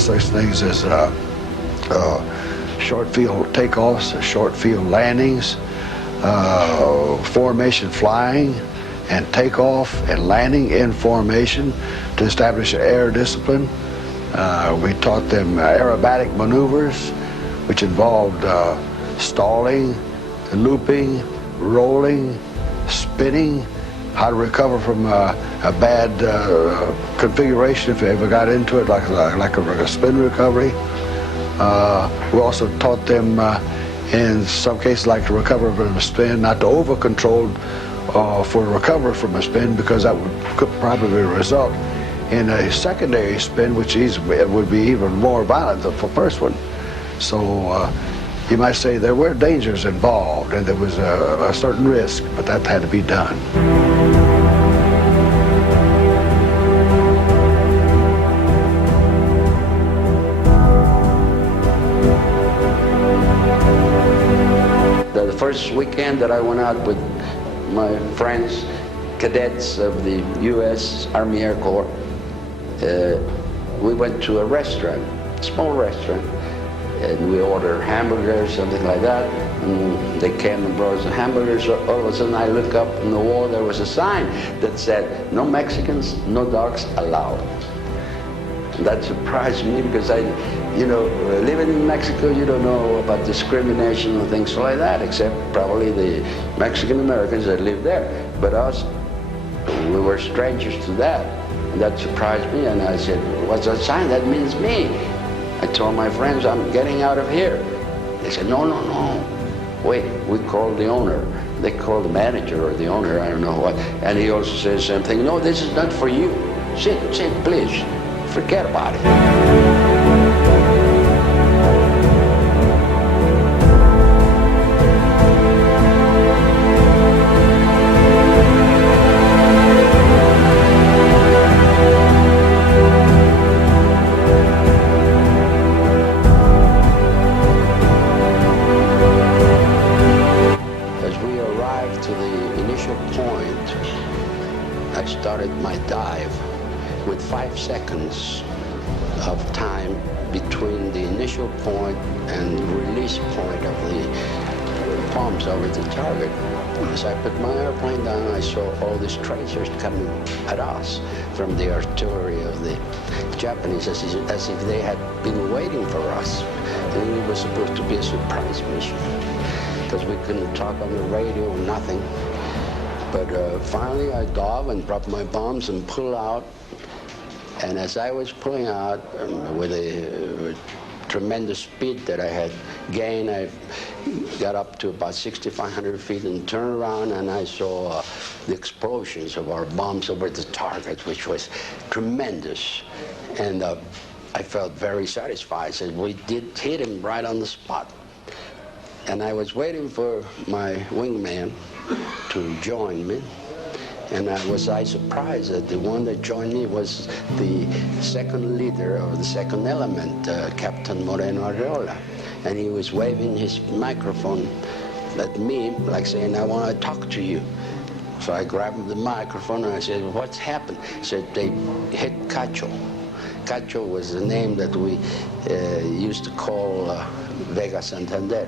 such things as short field takeoffs, short field landings, formation flying, and takeoff and landing in formation to establish air discipline. We taught them aerobatic maneuvers, which involved stalling, looping, rolling, spinning, how to recover from a bad configuration if you ever got into it, like a spin recovery. We also taught them in some cases like to recover from a spin, not to over-control for recovery from a spin, because that could probably result in a secondary spin, which would be even more violent than the first one. So you might say there were dangers involved and there was a certain risk, but that had to be done. The first weekend that I went out with my friends, cadets of the U.S. Army Air Corps, we went to a restaurant, small restaurant, and we ordered hamburgers, something like that, and they came and brought us the hamburgers. So all of a sudden I look up on the wall, there was a sign that said, "No Mexicans, no dogs allowed." And that surprised me because living in Mexico, you don't know about discrimination and things like that, except probably the Mexican Americans that live there. But us, we were strangers to that. And that surprised me, and I said, "What's that sign? That means me." I told my friends, "I'm getting out of here." They said, "No, no, no. Wait, we called the owner." They called the manager or the owner, I don't know what. And he also said the same thing. "No, this is not for you. Sit, please. Forget about it." I started my dive with 5 seconds of time between the initial point and release point of the bombs over the target. As I put my airplane down, I saw all these tracers coming at us from the artillery of the Japanese, as if they had been waiting for us. And it was supposed to be a surprise mission, because we couldn't talk on the radio, nothing. But finally I dove and dropped my bombs and pulled out. And as I was pulling out with a tremendous speed that I had gained, I got up to about 6,500 feet and turned around, and I saw the explosions of our bombs over the target, which was tremendous. And I felt very satisfied. So we did hit him right on the spot. And I was waiting for my wingman to join me, and was I surprised that the one that joined me was the second leader of the second element, Captain Moreno Arreola, and he was waving his microphone at me like saying, "I want to talk to you." So I grabbed the microphone and I said, "What's happened?" He said, "They hit Cacho." Cacho was the name that we used to call Vega Santander.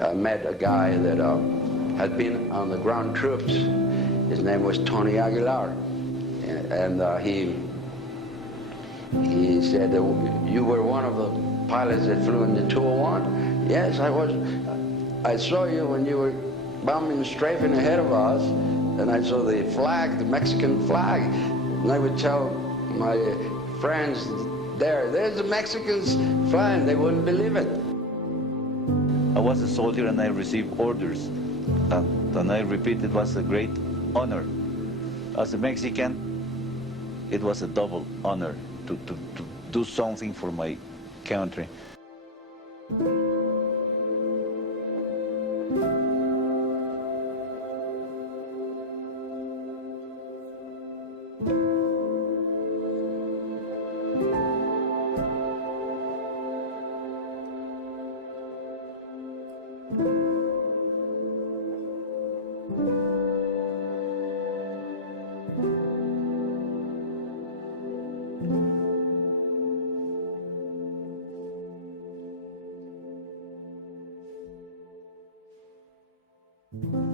I met a guy that had been on the ground troops. His name was Tony Aguilar, and he said, "You were one of the pilots that flew in the 201?" "Yes, I was. I saw you when you were bombing strafing ahead of us, and I saw the flag, the Mexican flag, and I would tell my friends there's the Mexicans flying. They wouldn't believe it." I was a soldier and I received orders. And I repeat, it was a great honor. As a Mexican, it was a double honor to do something for my country. you.